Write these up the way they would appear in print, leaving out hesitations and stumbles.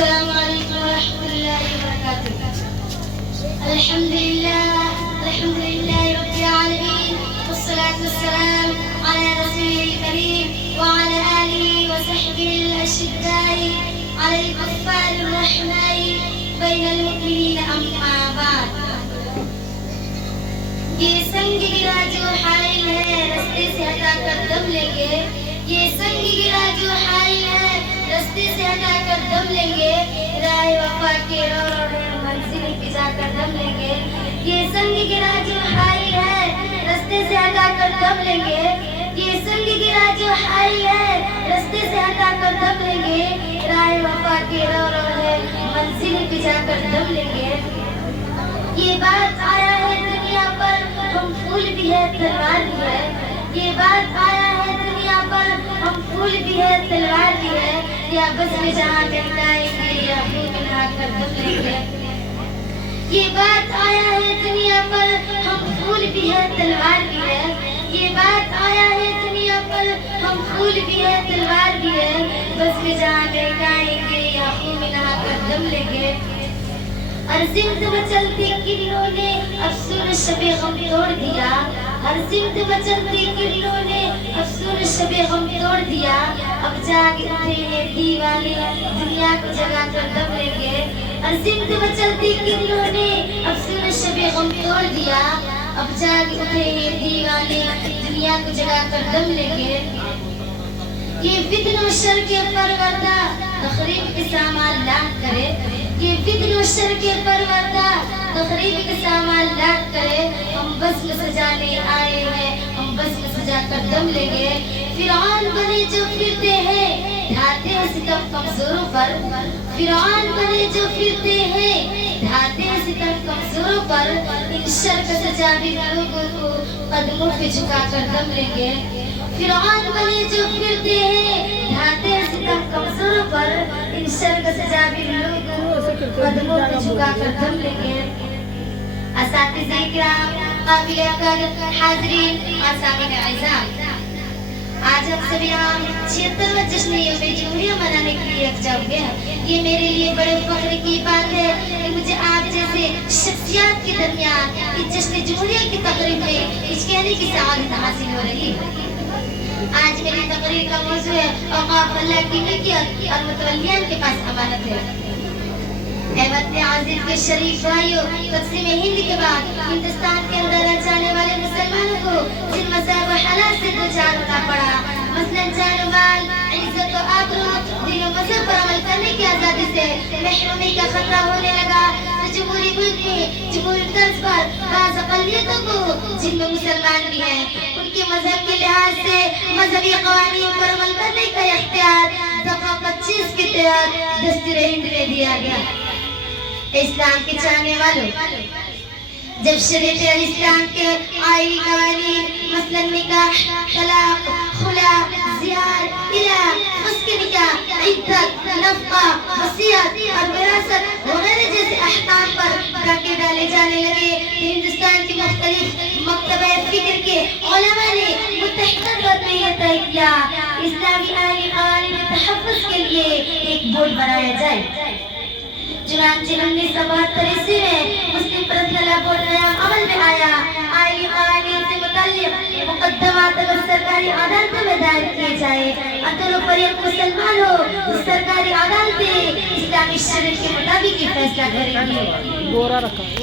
السلام علیکم ورحمۃ اللہ وبرکاتہ. الحمد للہ رب العالمین والصلاة والسلام على رسوله الكريم وعلى آله وصحبه الأشداء على الكفار الرحماء بين المؤمنين أما بعد. یہ سنگ گرا جو حائل ہے رستے سے ہٹا کر دم لیں گے. یہ سنگ گرا جو حائل ہے رستے سے ہٹا کر دم لیں گے. راہ وفا کے رو ہے منزل پہ جا کر دم لیں گے. یہ سنگ گرا جو حائل ہے رستے سے ہٹا کر دم لیں گے. یہ سنگ گرا جو حائل ہے رستے سے ہٹا کر دم لیں گے. راہ وفا کے رو ہے منزل پہ جا کر دم لیں گے. یہ بات آیا ہے دنیا پر ہم پھول بھی ہے تلوار بھی ہے. یہ بات آیا ہے دنیا پر ہم پھول بھی ہے تلوار بھی ہے. یا بس میں جہاں ٹکائیں گے یا منہ ملا کر دم لیں گے. یہ بات آیا ہے دنیا پر ہم پھول بھی ہے تلوار بھی ہے. یہ بات آیا ہے دنیا پر ہم پھول بھی ہے تلوار بھی ہے. بس میں جہاں ٹکائیں گے یا منہ ملا کر دم لیں گے. ہر سمت مچلتی کرنوں نے افسون شب غم توڑ دیا. ہر سمت مچلتی کرنوں نے افسون شب غم توڑ دیا. اب جاگ اٹھے ہیں دیوانے دنیا کو جگا کر دم لیں گے. ہر سمت مچلتی کرنوں نے افسون شب غم توڑ دیا. اب جاگ اٹھے ہیں دیوانے دنیا کو جگا کر دم لیں گے. یہ فتن و شر کے پروردہ تخریب کے سامان لاکھ کرے. یہ فتن و شر کے پروردہ تخریب کے سامان لاکھ کرے. ہم بس میں سجانے آئے ہیں ہم بس میں سجا کر دم لیں گے. فرعون بنے جو پھرتے ہیں ڈھاتے ہیں ستم کمزوروں پر. فرعون بنے جو پھرتے ہیں ڈھاتے ہیں ستم کمزوروں پر. ان شر کا سجا بھی لوگوں کو قدموں پہ جھکا کر دم لیں گے. فرعون بنے جو پھرتے ہیں ڈھاتے ہیں ستم کمزوروں پر. ان شر کا سجا بھی لوگوں کو قدموں پہ جھکا کر دم لیں گے. اساتذہ کرام، قابل قدر حاضرین اور سامعین اعزام، آج ہم سبھی عام 76واں جشن یوم جمہوریہ منانے کے لیے یکجا ہوئے ہیں. یہ میرے لیے بڑے فخر کی بات ہے کہ مجھے آپ جیسے شخصیات کے درمیان اس جشن جمہوریہ کی تقریب میں کچھ کہنے کی سعادت حاصل ہو رہی ہے. آج میری تقریر کا موضوع ہے اوقاف اللہ کی ملکیت اور متولیان کے پاس امانت ہے. اے وطن عزیز کے شریف بھائیوں، تقسیم ہند کے بعد ہندوستان کے اندر رہ جانے والے مسلمانوں کو جن مذاہب و حالات سے دوچار ہونا پڑا، مثلاً جان و مال، عزت و آبرو، دین و مذہب پر عمل کرنے کی آزادی سے محرومی کا خطرہ ہونے لگا، تو جمہوری ملک میں جمہوری طرز پر بعض اقلیتوں کو جن میں مسلمان بھی ہیں ان کے مذہب کے لحاظ سے مذہبی قوانین پر عمل کرنے کا اختیار دفعہ 25 کے تحت دستور ہند میں دیا گیا. اسلام کے چاہنے والوں، جب شریعت اسلام کے آئینی قوانین مثلا نکاح، طلاق، خلا، زہار، الہ، فسخ نکاح، عدت، نفقہ، وصیت اور وراثت وغیرہ جیسے احکام پر ڈاکے ڈالے جانے لگے، ہندوستان کے مختلف مکتبہ فکر کے علماء نے متحدہ طور پر یہ طے کیا اسلامی آئینی قوانین کے تحفظ کے لیے ایک بورڈ بنایا جائے. چنانچہ 1972 میں مسلم پرسنل بورڈ قیام عمل میں آیا. آئینی قوانین سے متعلق مقدمات اگر سرکاری عدالتوں میں دائر کیے جائے، اگر وہ فریق مسلمان ہو تو سرکاری عدالتیں اسلامی شریعت کے مطابق یہ فیصلہ کریں گی.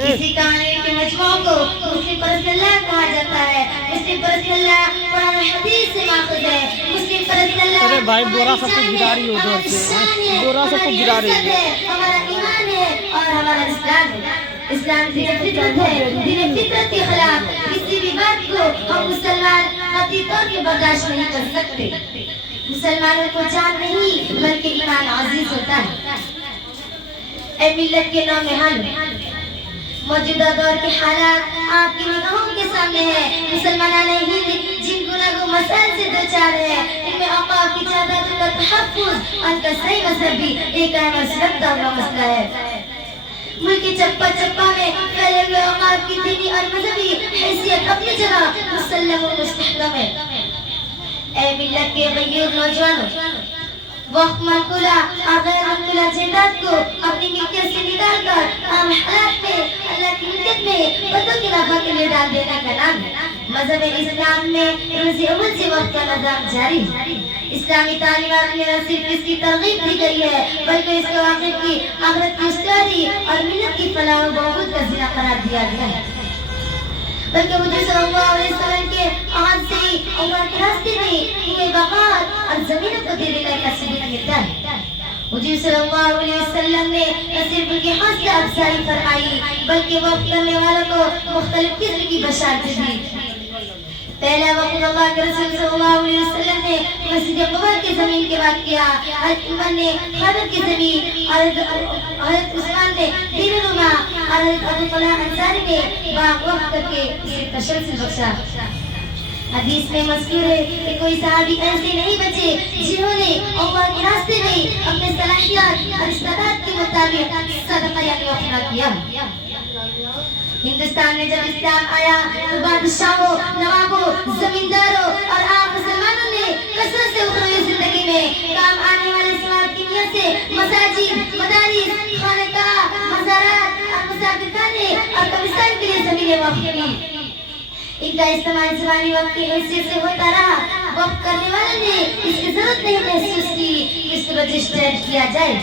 اسی قانون کے مجموعوں کو مسلم پرسنل لا کہا جاتا ہے. مسلم پرسنل لا قرآن و حدیث سے ماخوذ ہے. مسلم پرسنل لا ارے بھائی بورا سب کو گرا رہی ہو ادھر سے، بورا سب کو گرا رہی ہے. ہمارا ایمان ہے اور ہمارا اسلام ہے. اسلام دین فطرت ہے. دین فطرت کے خلاف کسی بھی بات کو ہم مسلمان قطعی طور پہ برداشت نہیں کر سکتے. مسلمانوں کو جان نہیں بلکہ ایمان عزیز ہوتا ہے. اے ملت کے نام حل، موجودہ دور کے حالات آپ کی نگاہوں کے سامنے ہیں. مسلمانان ہند جن گناہ و مسائل سے دوچار ہیں ان میں اوقاف کی جائیدادوں کا تحفظ اور ان کا صحیح مذہب بھی ایک اہم اور سلگتا ہوا مسئلہ ہے. ملک کے چپا چپا میں پھیلے ہوئے اوقاف کی دینی اور مذہبی حیثیت اپنی جگہ مسلم و مستحکم ہے. اے ملت کے غیور نوجوانوں، وقت منقولہ اور غیر منقولہ جائیداد کو مملکت میں وطن خلافہ کے لیے ڈال دینے کا نام ہے۔ مذہب اسلام میں روز اول سے وقت کا نظام جاری ہے۔ اسلامی تعلیمات میں نہ صرف اس کی ترغیب دی گئی ہے بلکہ اس کو آخرت کی اسکاری اور ملت کی فلاح و بہبود کا ذریعہ قرار دیا گیا ہے۔ بلکہ حضور صلی اللہ علیہ وسلم کے آن سے ہی اللہ کے راستے میں ہوئے وقار اور زمینوں کو دے دینے کا ثبوت ملتا ہے۔ حضور صلی اللہ علیہ وسلم نے نہ صرف ان کی حوصلہ افزائی فرمائی بلکہ وقت کرنے والوں کو مختلف قسم کی بشارتیں دی۔ پہلا وقت اللہ کے رسول صلی اللہ علیہ وسلم نے مسجد قباء کی زمین کے بعد کیا، حضرت عمر نے خیبر کی زمین اور حضرت عثمان نے دیر نما اور حضرت ابو طلحہ انصاری نے باغ وقت کر کے اسے تسلسل بخشا۔ حدیث میں مذکور ہے کہ کوئی صحابی ایسے نہیں بچے جنہوں نے اللہ کے راستے میں اپنے صلاحیت اور استعداد کے مطابق صدقہ یا وقف کیا۔ ہندوستان میں جب اسلام آیا تو بادشاہوں، نوابوں، زمینداروں اور عام مسلمانوں نے کثرت سے ابھری ہوئی زندگی میں کام آنے والے ثواب کی نیت سے مساجد، مدارس، خانقاہ، مزارات اور مسافرخانے اور قبرستان کے لیے زمینیں وقف کی۔ ان کا استعمال زمانی وقت کی حیثیت سے ہوتا رہا۔ وقف کرنے والوں نے اس کی ضرورت نہیں محسوس کی کہ اس کو رجسٹرڈ کیا جائے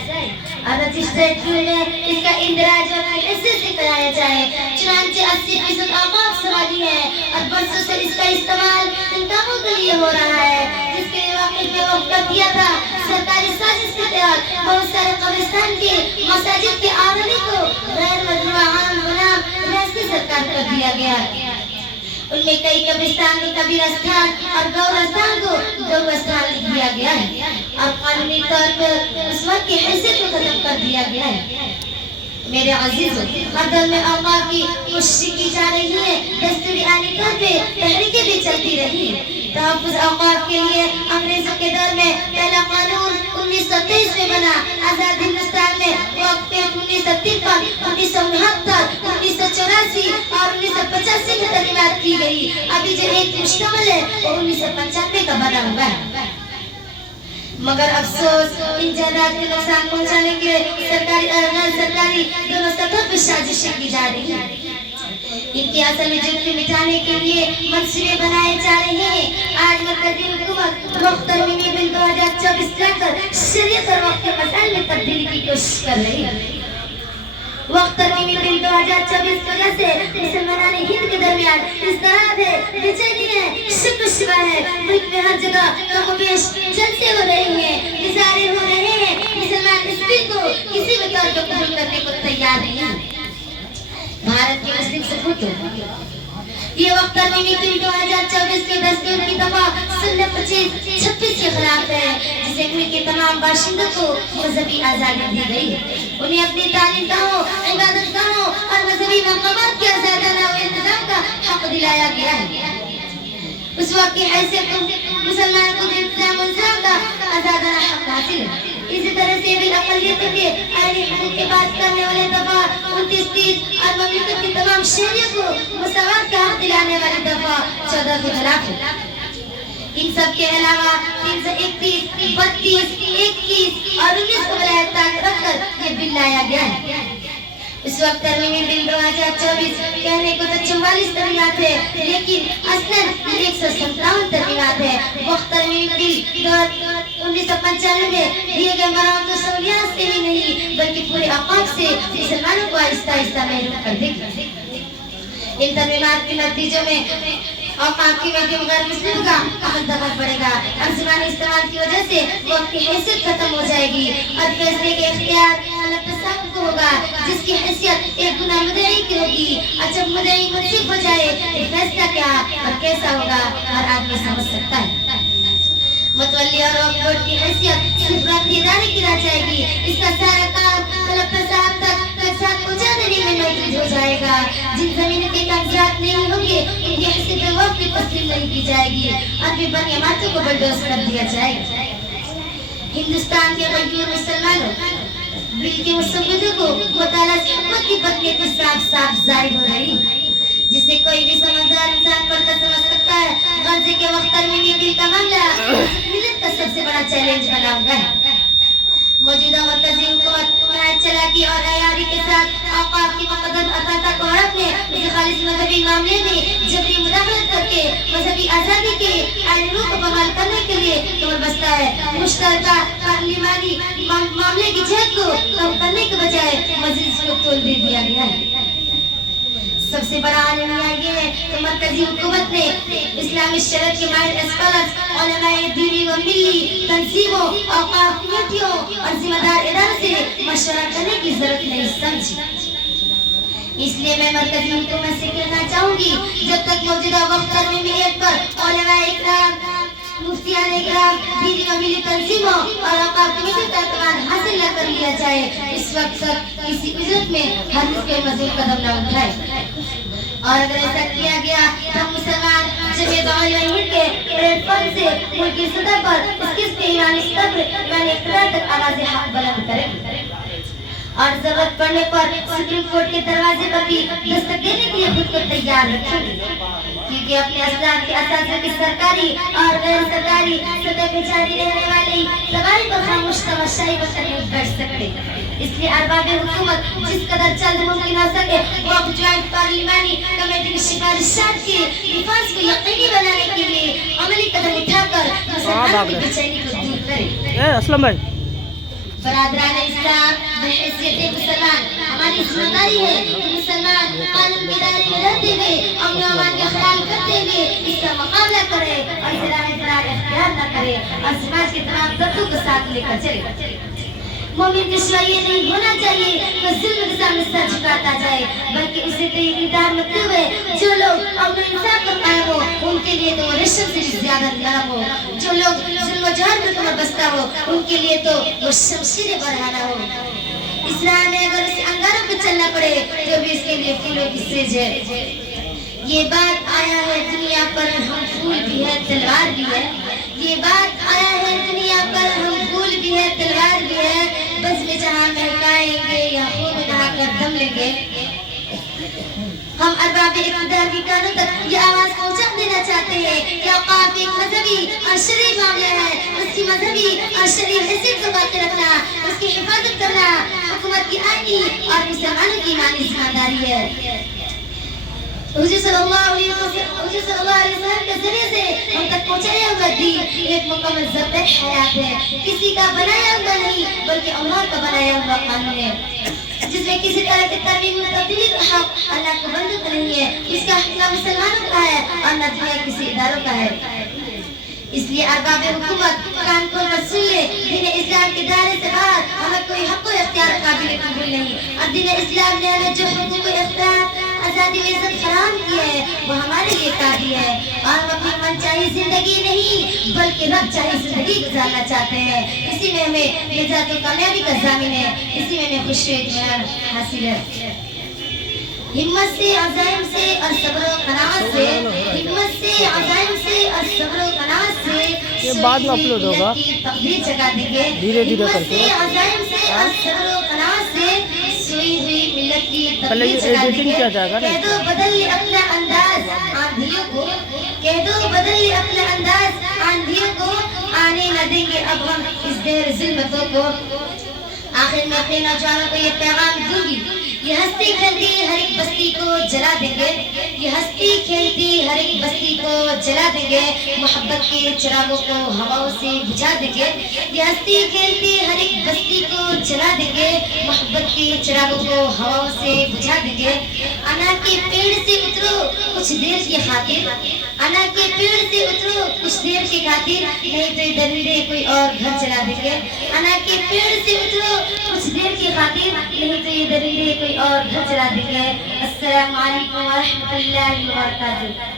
اور رجسٹرڈ کیوں ہے اس کا اندراج اپنی حیثیت سے کرایا جائے۔ چنانچہ 80% اوقاف سوالی ہے اور برسوں سے اس کا استعمال ان کاموں کے لیے ہو رہا ہے جس کے لیے واقف میں وقف کر دیا تھا۔ سرکاری سازش کے تحت بہت سارے قبرستان کے مساجد کے آنگنے کو غیر مجروح عام بنام ریاستی سرکار کر دیا گیا۔ ان میں کئی قبرستان کو قبرستان اور گورستان کو گورستان لکھ دیا گیا ہے اور قانونی طور پر اس وقت کی حیثیت کو ختم کر دیا گیا ہے۔ میرے عزیزو، ہر دور میں اوقاف کی کوشش کی جا رہی ہے، دستوری عالی طور پہ تحریکیں بھی چلتی رہی ہیں۔ تحفظ اوقاف کے لیے انگریزوں کے دور میں پہلا قانون 1923 میں بنا۔ آزاد ہندوستان میں وقت 1953، 1969، 1984 اور 1985 میں ترمیمات کی گئی۔ ابھی جو ایک مشتمل ہے وہ 1995 کا بنا ہوا ہے۔ مگر افسوس ان جائیداد کے نقصان پہنچانے کے لیے سرکاری اور غیر سرکاری دونوں سطح پر سازشیں کی جا رہی ہیں۔ ان کی اصل وجود کو مٹانے کے لیے منصوبے بنائے جا رہے ہیں۔ آج مرکزی حکومت وقت ترمیمی بل 2024 لا کر شریعت اور وقت کے مسائل میں تبدیلی کی کوشش کر رہی ہے۔ وقت ترمیمی بل 2024 کی وجہ سے مسلمانان ہند کے درمیان اضطراب ہے، بے چینی ہے، شک و شبہ ہے۔ ملک میں ہر جگہ کم و بیش جلسے ہو رہے ہیں، مظاہرے ہو رہے ہیں۔ مسلمان اس بل کو کسی بھی طور پر قبول کرنے کو تیار نہیں ہے۔ بھارت کے مسلم ثبوتوں یہ وقت ترمیمی بل 2024 کے دستور کی دفعہ 26 کے خلاف ہے، جسے ملک کے تمام باشندوں کو مذہبی آزادی دی گئی ہے۔ انہیں اپنی تعلیم گاہوں، عبادت گاہوں اور مذہبی مقامات کے آزادانہ انتظام کا حق دلایا گیا ہے۔ اس وقت کی حیثیت مسلمان کو انتظام انتظام کا آزادانہ حق حاصل ہے۔ اسی طرح سے بھی اقلیتوں کے عینی حقوق کی بات کرنے والے دفعہ 29 اور مملکت کے تمام شہریوں کو مساوات کا حق دلانے والی دفعہ 14 کے خلاف ہے۔ ان سب کے علاوہ 331، 32، 21 اور 19 کو ولایت تحت رکھ کر یہ بل لایا گیا ہے۔ اس وقت ترمیمی بل 2024 کہنے کو تو 44 ترمیمات ہے لیکن اصلاً 157 ترمیمات ہے۔ وقت ترمیمی بل 1995 میں دیے گئے مراحل و سہولیات سے ہی نہیں بلکہ پورے اوقاف سے مسلمانوں کو آہستہ آہستہ محروم کر دے گا۔ ان ترمیمات کے نتیجوں میں اوقاف کی محکم غیر مسلم کا عمل دخل پڑے گا اور زبانی استعمال کی وجہ سے وقت کی حیثیت ختم ہو جائے گی اور فیصلے کے اختیار اللہ تصاحب کو ہوگا جس کی حیثیت ایک گناہ مدعی کی ہوگی۔ اور جب مدعی منصف ہو جائے تو فیصلہ کیا اور کیسا ہوگا ہر آدمی سمجھ سکتا ہے۔ متولی اور وقف بورڈ کی حیثیت صرف رابطی ادارے کی رہ جائے گی۔ اس کا سارا کام طلب تصاحب تک کاغذات پہنچا دینے میں محدود ہو جائے گا۔ جن زمینوں کے کاغذات نہیں ہوں گے ان کی حیثیت وقف کی تسلیم نہیں کی جائے گی اور پھر بنی عمارتوں کو بلڈوز کر دیا جائے گا۔ ہندوستان کے غیر مسلمانوں بل کے مسودے کو مطالعہ سے حکومت کی بدنیتی صاف صاف ظاہر ہو رہی ہے جسے کوئی بھی سمجھدار انسان پڑھ کر سمجھ سکتا ہے۔ غزے کے وقت ترمیمی بل کا معاملہ ملت کا سب سے بڑا چیلنج بنا ہوا ہے۔ موجودہ مرکزی حکومت نہایت چالاکی اور عیاری کے ساتھ اوقاف کی مقدس اطاعت کو ہڑپنے خالص مذہبی معاملے میں جبری مداخلت کر کے مذہبی آزادی کے عین روح کو بحال کرنے کے لیے کمر بستہ ہے. مشترکہ پارلیمانی معاملے کی جہت کو کم کرنے کے بجائے مزید اس کو تول دے دیا گیا ہے. سب سے بڑا عالمیہ یہ ہے کہ مرکزی حکومت نے اسلامی شریعت کے ماہر اسکالرز، علماء دینی و ملی تنظیموں، اوقاف کمیٹیوں اور ذمہ دار اداروں سے مشورہ کرنے کی ضرورت نہیں سمجھی. اس لیے میں مرکزی حکومت سے کہنا چاہوں گی جب تک موجودہ وقت ترمیم ایکٹ پر علماء اکرام، مفتیان اکرام، دینی و ملی تنظیموں اور اوقاف کمیٹیوں کا اعتماد حاصل نہ کر لیا جائے اس وقت تک کسی اجرت میں ہرگز کوئی مزید قدم نہ اٹھائے. اور اگر ایسا کیا گیا تو ہم مسلمان جمعیت علماء ہند کے پلیٹ فارم سے ملکی سطح پر اس قسم کے ایمانی سطح ایمانی اقتدار تک آواز حق بلند کریں گے اور ضرورت پڑنے پر سپریم کورٹ کے دروازے پر بھی دستک دینے کے لیے خود کو تیار رکھیں گے، کیونکہ اپنے اسلاف کے اساتذہ کی سرکاری اور غیر سرکاری سطح پہ جاری رہنے والی تباہی پر خاموش تماشائی وقت نہیں کر سکتے. اس لیے ارباب حکومت جس قدر جلد ممکن ہو سکے وقت جوائنٹ پارلیمانی کمیٹی کی سفارشات کے نفاذ کو یقینی بنانے کے لیے عملی قدم اٹھا کر مسلمانوں کی بے چینی کو دور کرے. اسلم بھائی، برادران اسلام، بحیثیت مسلمان ہماری ذمہ داری ہے کہ مسلمان قانون کی دائرے میں رہتے ہوئے امن و امان کا خیال کرتے ہوئے اس کا مقابلہ کرے اور اصلاح فرار اختیار نہ کرے اور سماج کے تمام طبقوں کو ساتھ لے کر چلے. مومن کا شعور یہ نہیں ہونا چاہیے کہ ظلم کے سامنے سر جھکاتا جائے، بلکہ اسے دیندار متے ہوئے جو لوگ امن و انصاف پر قائم ہو ان کے لیے تو ریشم سے زیادہ نرم ہو، جو لوگ ظلم و جہل میں کمر بستہ ہو ان کے لیے تو وہ شمشیریں برہنہ ہو. اسلام میں اگر اسے انگاروں پہ چلنا پڑے تو بھی اس کے لیے پھولوں کی سیج ہے. یہ بات آیا ہے دنیا پر ہم پھول بھی ہے تلوار بھی ہے. یہ بات آیا ہے دنیا پر ہم پھول بھی ہے تلوار بھی ہے. بس میں جہاں مہکائیں گے یا خون نہا کر دم لیں گے. ہم ارباب اقتدار کی کانوں تک یہ آواز پہنچا دینا چاہتے ہیں کہ اوقاف ایک مذہبی اور شرعی معاملہ ہے. اس کی مذہبی اور شرعی حیثیت کو باقی رکھنا، اس کی حفاظت کرنا حکومت کی آئینی اور مسلمانوں کی ایمانی ذمہ داری ہے. حضور صلی اللہ علیہ وسلم کے ذریعے سے ہم تک پہنچایا ہوا دین ایک مکمل ضابطۂ حیات ہے، کسی کا بنایا ہوا نہیں بلکہ اللہ کا بنایا ہوا قانون ہے، جس میں کسی طرح کی ترمیم و تبدیلی کا حق اللہ کے بندوں کا نہیں ہے. اس کا حق نہ مسلمانوں کا ہے اور نہ دنیا کسی اداروں کا ہے. اس لیے ارباب حکومت کان کو رسول دین اسلام کے دائرے سے باہر ہمیں کوئی حق و اختیار قابل قبول نہیں. اب دین اسلام نے ہمیں جو حقوق و اختیار آزادی و عزت فراہم کی ہے وہ ہمارے لیے کافی ہے اور ہم اپنی من چاہی زندگی نہیں بلکہ رب چاہی زندگی گزارنا چاہتے ہیں. اسی میں ہمیں نجات و کامیابی کا ضامن ہے، اسی میں ہمیں خوشی و اطمینان حاصل ہے. ہمت سے، عزائم سے اور صبر و قناعت سے، ہمت سے، عزائم سے اور صبر و قناعت سے یہ بعد میں اپلوڈ ہوگا، تقدیر جگا دیں گے. دھیرے دھیرے کر کے. عزائم سے اور صبر و قناعت سے سوئی ہوئی ملت کی پہلے تقدیر جگا دیں گے. کیا جائے گا. کہہ دو بدل لے اپنا انداز آندھیوں کو، کہہ دو بدل لے اپنا انداز آندھیوں کو، آنے نہ دیں گے اب ہم اس دیر ظلمتوں کو. آخر میں اپنے نوجوانوں کو یہ پیغام دوں گی، یہ ہستی کھیلتی ہر ایک بستی کو جلا دیں گے، یہ ہستی کھیلتی ہر ایک بستی کو جلا دیں گے، محبت کے چراغوں کو ہواؤں سے بجھا دیں گے. یہ ہستی کھیلتی ہر ایک بستی کو جلا دیں گے، محبت کے چراغوں کو ہواؤں سے بجھا دیں گے. انا کے پیڑ سے اترو کچھ دیر کی خاطر، انا کے پیڑ سے اترو کچھ دیر کی خاطر، نہیں تو یہ درویڑے کوئی اور گھر چلا دیں گے. انا کے پیڑ سے اترو کچھ دیر کی خاطر، نہیں تو یہ درویڑے کوئی اور گھر چلا دیں گے. السلام علیکم ورحمۃ اللہ وبرکاتہ.